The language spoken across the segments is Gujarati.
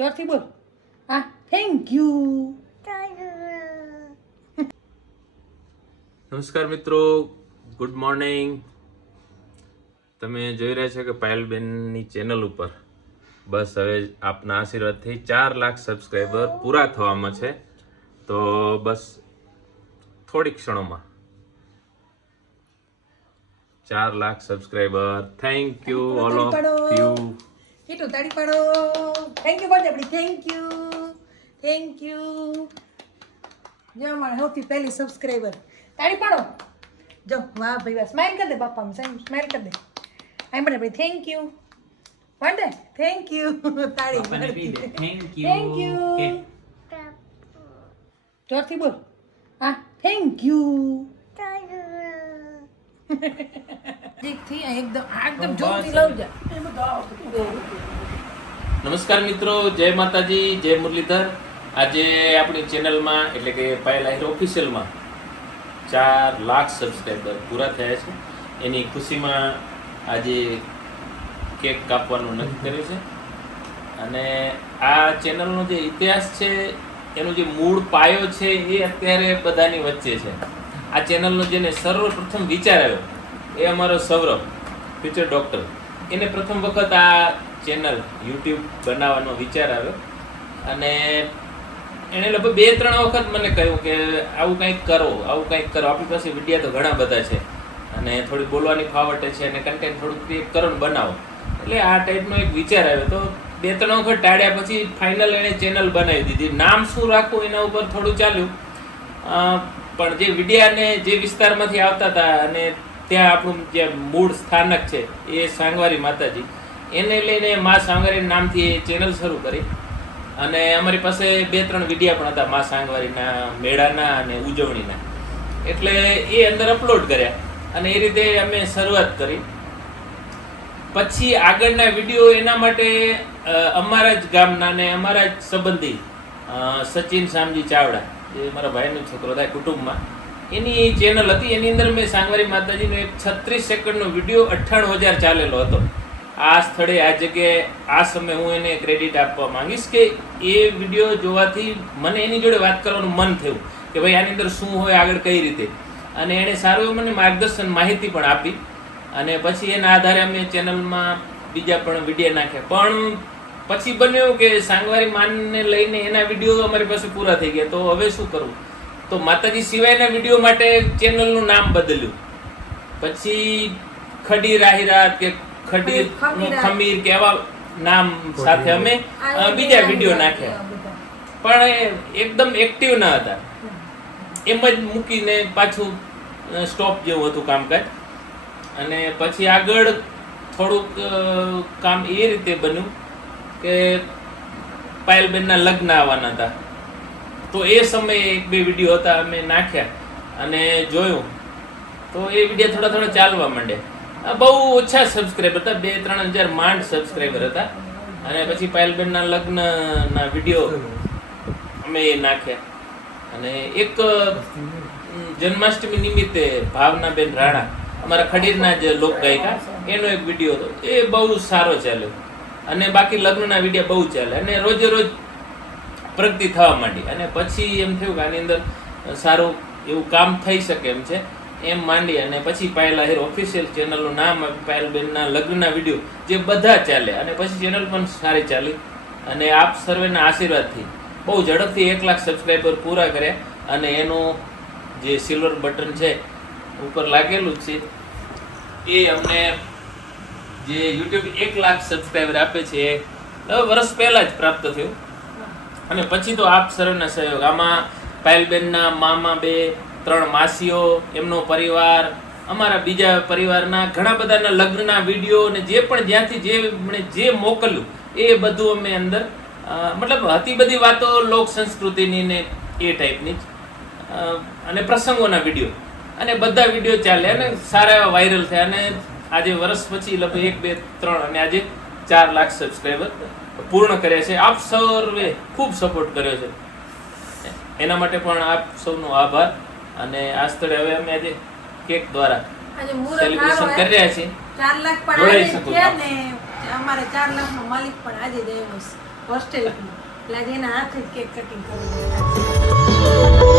જોરથી બોલ. હા થેન્ક યુ નમસ્કાર મિત્રો ગુડ મોર્નિંગ તમે જોઈ રહ્યા છો કે પાયલબેનની ચેનલ ઉપર. બસ હવે આપના આશીર્વાદથી ચાર લાખ સબસ્ક્રાઈબર પૂરા થવામાં છે. તો બસ થોડીક ક્ષણોમાં. ચાર lakh subscriber thank you all of you કીટું તાળી પાડો. થેન્ક યુ બોલ આપણી થેન્ક યુ થેન્ક યુ જો અમારે સૌથી પહેલી સબસ્ક્રાઈબર તાળી પાડો. જો વાહ ભાઈ વાહ. સ્માઇલ કરી દે બાપા સ્માઇલ કરી દે. આઈ મને ભાઈ થેન્ક યુ વાંડે થેન્ક યુ તાળી થેન્ક થેન્ક યુ જોરથી બોલ. હા થેન્ક યુ થી એકદમ એકદમ જોરથી લઉં જા નમસ્કાર મિત્રો જય માતાજી જય મુરલીધર. આજે આપણી ચેનલમાં એટલે કે પાયલ આહિર ઓફિશિયલમાં ચાર લાખ સબસ્ક્રાઈબર પૂરા થયા છે. એની ખુશીમાં આજે કેક કાપવાનું નક્કી કર્યું છે. અને આ ચેનલનો જે ઇતિહાસ છે એનો જે મૂળ પાયો છે એ અત્યારે બધાની વચ્ચે છે. આ ચેનલનો જેને સર્વપ્રથમ વિચાર આવ્યો એ અમારો સૌરભ ફ્યુચર ડૉક્ટર એને પ્રથમ વખત આ ચેનલ યુટ્યુબ બનાવવાનો વિચાર આવ્યો. અને એણે લગભગ બે ત્રણ વખત મને કહ્યું કે આવું કંઈક કરો, આવું કંઈક કરો. આપણી પાસે વિડીયા તો ઘણા બધા છે. અને થોડી બોલવાની ફાવટે છે અને કન્ટેન્ટ થોડુંક ક્રિએટ કરો ને બનાવો. એટલે આ ટાઈપનો એક વિચાર આવ્યો. તો બે ત્રણ વખત ટાળ્યા પછી ફાઇનલ એણે ચેનલ બનાવી દીધી. નામ શું રાખવું એના ઉપર થોડું ચાલ્યું. પણ જે વિડિયાને જે વિસ્તારમાંથી આવતા હતા અને ત્યાં આપણું જે મૂળ સ્થાનક છે, એ સાંગવારી માતાજી. એને લઈને મા સાંગવારી નામથી એ ચેનલ શરૂ કરી. અને અમારી પાસે બે ત્રણ વિડિયા પણ હતા મા સાંગવારીના, મેળાના અને ઉજવણીના. એટલે એ અંદર અપલોડ કર્યા. અને એ રીતે અમે શરૂઆત કરી. પછી આગળના વીડિયો એના માટે અમારા જ ગામના ને અમારા જ સંબંધી સચિન શામજી ચાવડા, જે મારા ભાઈનો છોકરો થાય કુટુંબમાં એની ચેનલ હતી, એની અંદર મેં સાંગવારી માતાજીનો એક છત્રીસ સેકન્ડનો વીડિયો અઠ્ઠાણું હજાર ચાલેલો હતો. આ સ્થળે, આ જગ્યાએ, આ સમયે હું એને ક્રેડિટ આપવા માંગીશ કે એ વીડિયો જોવાથી મને એની જોડે વાત કરવાનું મન થયું કે ભાઈ આની અંદર શું હોય, આગળ કઈ રીતે. અને એણે સારું એવું મને માર્ગદર્શન માહિતી પણ આપી. અને પછી એના આધારે અમે ચેનલમાં બીજા પણ વીડિયો નાખ્યા. પણ પછી બન્યું કે સાંગવારી માનને લઈને એના વીડિયો અમારી પાસે પૂરા થઈ ગયા. તો હવે શું કરવું? તો માતાજી સિવાયના વીડિયો માટે ચેનલનું નામ બદલ્યું. પછી ખડી રાહિરાત કે ખડી ખમીરાત. ખમીર. કે એવા નામ સાથે અમે બીજા વીડિયો નાખ્યા. પણ એકદમ એક્ટિવ ન હતા. એમ જ મૂકીને પાછું સ્ટોપ જેવું હતું કામકાજ. અને પછી આગળ થોડુંક કામ એ રીતે બન્યું કે પાયલબેનના લગ્ન આવવાના હતા. તો એ સમયે એક બે વીડિયો હતા અમે નાખ્યા અને જોયું. તો એ વીડિયો થોડા થોડા ચાલવા માંડ્યા બહુ ઓછા સબસ્ક્રાઈબર હતા, બે ત્રણ હજાર માંડ સબસ્ક્રાઈબર હતા. અને પછી પાયલબેનના લગ્નના વીડિયો અમે એ નાખ્યા. અને એક જન્માષ્ટમી નિમિત્તે ભાવનાબેન રાણા, અમારા ખડીરના જે લોક ગાયિકા, એનો એક વીડિયો હતો. એ બહુ સારો ચાલ્યો. અને બાકી લગ્નના વીડિયો બહુ ચાલે અને રોજે રોજ પ્રગતિ થવા માંડી. અને પછી એમ થયું કે આની અંદર સારું એવું કામ થઈ શકે એમ છે, એમ માંડી. અને પછી પાયલ આહિર ઓફિશિયલ ચેનલનું નામ પાયલબેનના લગ્નના વીડિયો જે બધા ચાલે અને પછી ચેનલ પણ સારી ચાલી. અને આપ સર્વેના આશીર્વાદથી બહુ ઝડપથી એક લાખ સબસ્ક્રાઈબર પૂરા કર્યા. અને એનું જે સિલ્વર બટન છે, ઉપર લાગેલું છે, એ અમને જે યુટ્યુબ એક લાખ સબસ્ક્રાઈબર આપે છે, એ વર્ષ પહેલાં જ પ્રાપ્ત થયું. અને પછી તો આપ સર્વના સહયોગ. આમાં પાયલબેનના મામા બે, ત્રણ માસીઓ, એમનો પરિવાર, અમારા બીજા પરિવારના ઘણા બધાના લગ્નના વીડિયો અને જે પણ જ્યાંથી જે મને જે મોકલ્યું, એ બધું અમે અંદર મતલબ હતી બધી વાતો લોક સંસ્કૃતિની ને એ ટાઈપની જ અને પ્રસંગોના વીડિયો. અને બધા વીડિયો ચાલે અને સારા એવા વાયરલ થયા. અને આજે વર્ષ પછી લગભગ એક, બે, ત્રણ, અને આજે ચાર લાખ સબસ્ક્રાઈબર પૂર્ણ કર્યા છે. આપ સર્વે ખૂબ સપોર્ટ કર્યો છે. એના માટે પણ આપ સૌનો આભાર. અને આ સ્થળે હવે અમે આજે કેક દ્વારા સેલિબ્રેશન કરી રહ્યા છીએ. ચાર લાખ પણ અમારે ચાર લાખ નો માલિક પણ આજે દેવો હોસ્ટેલ એટલે એના હાથે જ કેક કટિંગ કરવું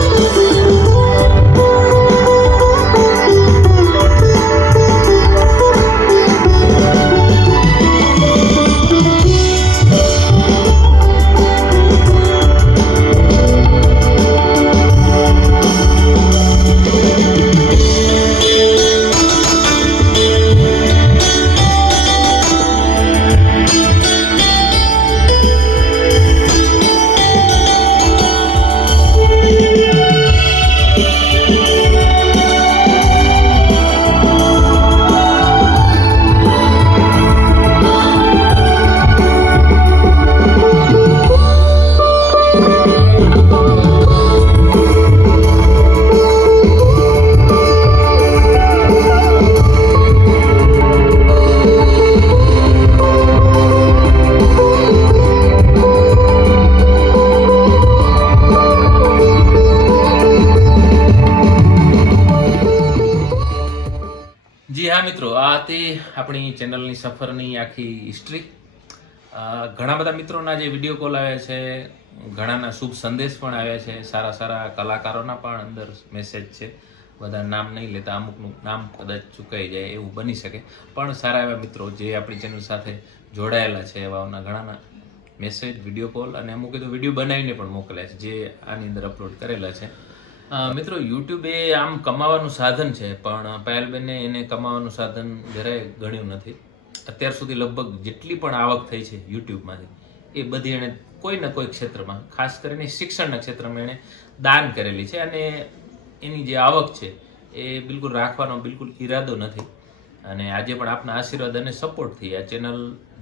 આપણી ચેનલની સફરની આખી હિસ્ટ્રી ઘણા બધા મિત્રોના જે વીડિયો કોલ આવ્યા છે, ઘણાના શુભ સંદેશ પણ આવ્યા છે. સારા સારા કલાકારોના પણ અંદર મેસેજ છે. બધા નામ નહીં લેતા, અમુકનું નામ કદાચ ચૂકાઈ જાય, એવું બની શકે. પણ સારા એવા મિત્રો જે આપણી ચેનલ સાથે જોડાયેલા છે એવાના ઘણાના મેસેજ વીડિયો કોલ અને અમુકે તો વીડિયો બનાવીને પણ મોકલ્યા છે, જે આની અંદર અપલોડ કરેલા છે. મિત્રો યુટ્યુબ એ આમ કમાવાનું સાધન છે, પણ પાયલબેને એને કમાવાનું સાધન જરાય ગણ્યું નથી. અત્યાર સુધી લગભગ જેટલી પણ આવક થઈ છે યુટ્યુબમાંથી, એ બધી એણે કોઈ ને કોઈ ક્ષેત્રમાં, ખાસ કરીને શિક્ષણના ક્ષેત્રમાં એણે દાન કરેલી છે અને એની જે આવક છે, એ બિલકુલ રાખવાનો બિલકુલ ઈરાદો નથી. અને આજે પણ આપના આશીર્વાદ અને સપોર્ટથી આ ચેનલ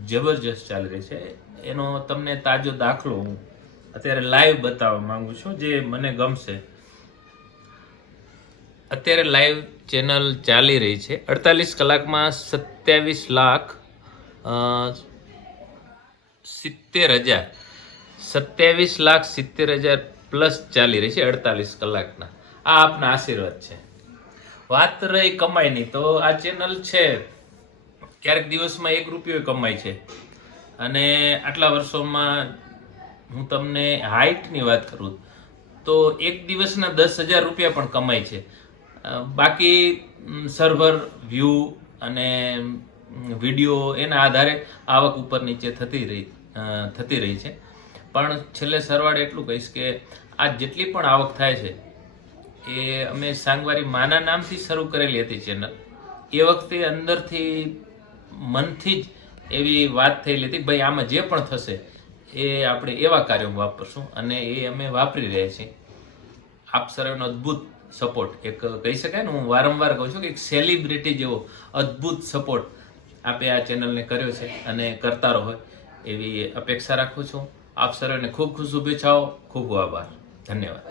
જબરજસ્ત ચાલી રહી છે. એનો તમને તાજો દાખલો હું અત્યારે લાઈવ બતાવવા માંગુ છું, જે મને ગમશે. અત્યારે લાઈવ ચેનલ ચાલી રહી છે. અડતાલીસ કલાકમાં સત્યાવીસ લાખ સિત્તેર હજાર. સત્યાવીસ લાખ સિત્તેર હજાર પ્લસ ચાલી રહી છે અડતાલીસ કલાકના. આ આપના આશીર્વાદ છે. વાત રહી કમાઈની, તો આ ચેનલ છે. ક્યારેક દિવસમાં એક રૂપિયો કમાય છે. અને આટલા વર્ષોમાં હું તમને હાઇટની વાત કરું, તો એક દિવસના દસ હજાર રૂપિયા પણ કમાય છે. બાકી સર્વર વ્યૂ અને વીડિયો એના આધારે આવક ઉપર નીચે થતી રહી થતી રહી છે. પણ છેલ્લે સરવાળે એટલું કહીશ કે આ જેટલી પણ આવક થાય છે, એ અમે સાંગવારી માના નામથી શરૂ કરેલી હતી ચેનલ એ વખતે અંદરથી, મનથી જ એવી વાત થયેલી હતી, ભાઈ, આમાં જે પણ થશે, એ આપણે એવા કાર્યોમાં વાપરશું. અને એ અમે વાપરી રહ્યા છીએ. આપ સર્વેનો અદ્ભુત સપોર્ટ. એક કહી શકાય ને, હું વારંવાર કહું છું કે એક સેલિબ્રિટી જેવો અદ્ભુત સપોર્ટ આપે આ ચેનલને કર્યો છે અને કરતા રહો એવી અપેક્ષા રાખું છું. આપ સર્વેને ખૂબ ખૂબ શુભેચ્છાઓ ખૂબ આભાર. ધન્યવાદ.